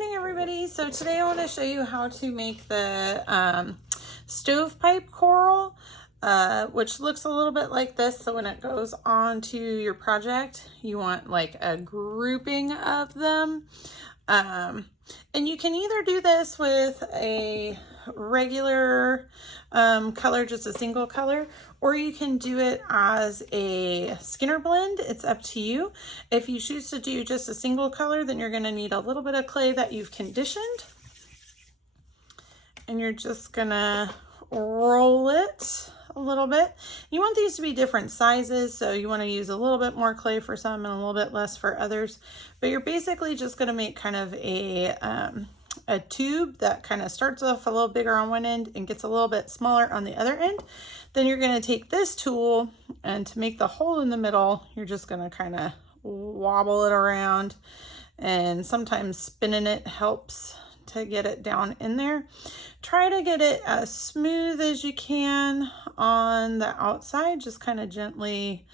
morning, everybody. So today I want to show you how to make the stovepipe coral, which looks a little bit like this. So when it goes onto your project, you want like a grouping of them. And you can either do this with a regular color, just a single color, or you can do it as a Skinner blend. It's up to you. If you choose to do just a single color, then you're going to need a little bit of clay that you've conditioned, and you're just gonna roll it a little bit. You want these to be different sizes, so you want to use a little bit more clay for some and a little bit less for others, but you're basically just going to make kind of a tube that kind of starts off a little bigger on one end and gets a little bit smaller on the other end. Then you're going to take this tool, and to make the hole in the middle, you're just going to kind of wobble it around, and sometimes spinning it helps to get it down in there. Try to get it as smooth as you can on the outside. Just kind of gently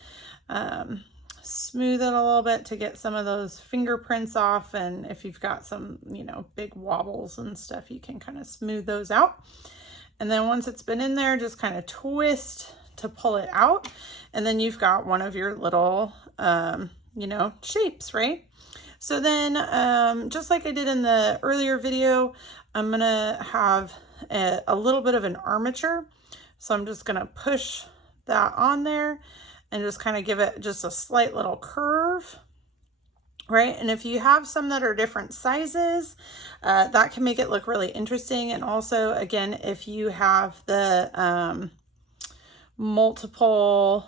smooth it a little bit to get some of those fingerprints off, and if you've got some, you know, big wobbles and stuff, you can kind of smooth those out. And then once it's been in there, just kind of twist to pull it out, and then you've got one of your little you know, shapes, right? So then just like I did in the earlier video, I'm gonna have a little bit of an armature. So I'm just gonna push that on there and just kind of give it just a slight little curve, right? And if you have some that are different sizes, that can make it look really interesting. And also, again, if you have the multiple,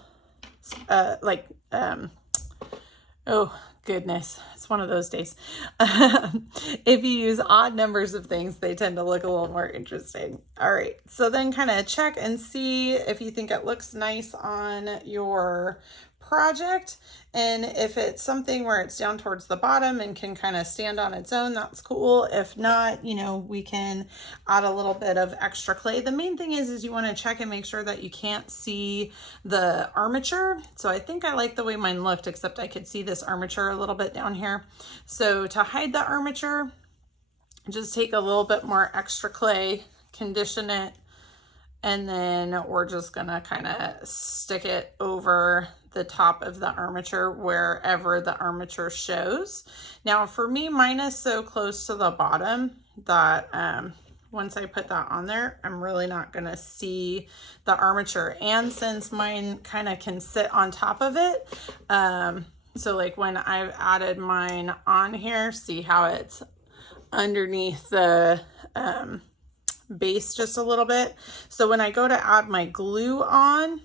oh goodness, it's one of those days. If you use odd numbers of things, they tend to look a little more interesting. All right, so then kind of check and see if you think it looks nice on your project. And if it's something where it's down towards the bottom and can kind of stand on its own, that's cool. If not, you know, we can add a little bit of extra clay. The main thing is you want to check and make sure that you can't see the armature. So I think I like the way mine looked, except I could see this armature a little bit down here. So to hide the armature, just take a little bit more extra clay, condition it, and then we're just gonna kind of stick it over the top of the armature wherever the armature shows. Now for me, mine is so close to the bottom that once I put that on there, I'm really not gonna see the armature. And since mine kind of can sit on top of it, so like when I've added mine on here, see how it's underneath the base just a little bit. So when I go to add my glue on,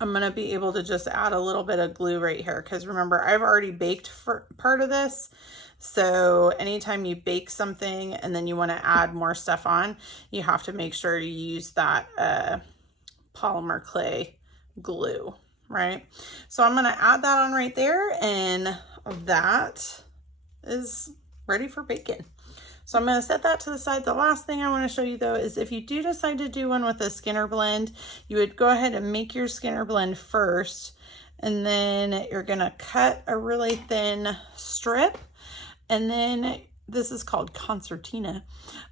I'm going to be able to just add a little bit of glue right here, because remember, I've already baked for part of this. So anytime you bake something and then you want to add more stuff on, you have to make sure you use that polymer clay glue, right? So I'm going to add that on right there, and that is ready for baking. So I'm going to set that to the side. The last thing I want to show you though is if you do decide to do one with a Skinner blend, you would go ahead and make your Skinner blend first, and then you're going to cut a really thin strip, and then this is called concertina,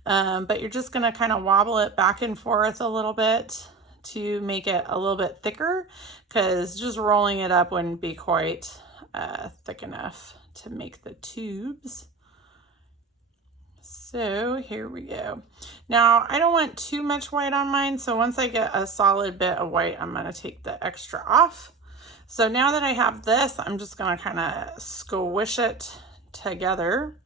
but you're just going to kind of wobble it back and forth a little bit to make it a little bit thicker, because just rolling it up wouldn't be quite thick enough to make the tubes. So here we go. Now I don't want too much white on mine, so once I get a solid bit of white, I'm going to take the extra off. So now that I have this, I'm just going to kind of squish it together,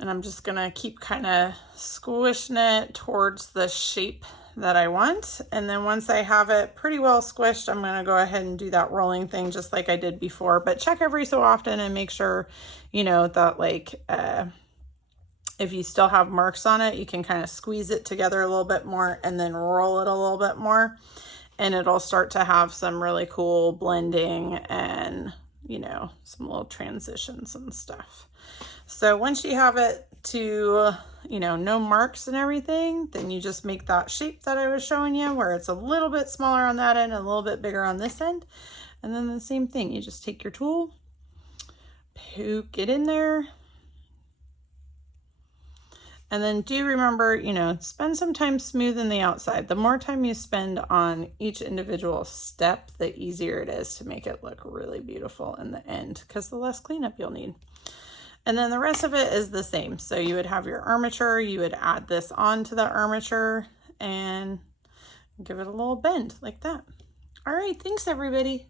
and I'm just going to keep kind of squishing it towards the shape that I want. And then once I have it pretty well squished, I'm going to go ahead and do that rolling thing just like I did before, but check every so often and make sure, you know, that like if you still have marks on it, you can kind of squeeze it together a little bit more and then roll it a little bit more, and it'll start to have some really cool blending and, you know, some little transitions and stuff. So once you have it to, you know, no marks and everything, then you just make that shape that I was showing you, where it's a little bit smaller on that end and a little bit bigger on this end. And then the same thing, you just take your tool, get in there. And then do remember, you know, spend some time smoothing the outside. The more time you spend on each individual step, the easier it is to make it look really beautiful in the end, because the less cleanup you'll need. And then the rest of it is the same. So you would have your armature, you would add this onto the armature and give it a little bend like that. All right, thanks everybody.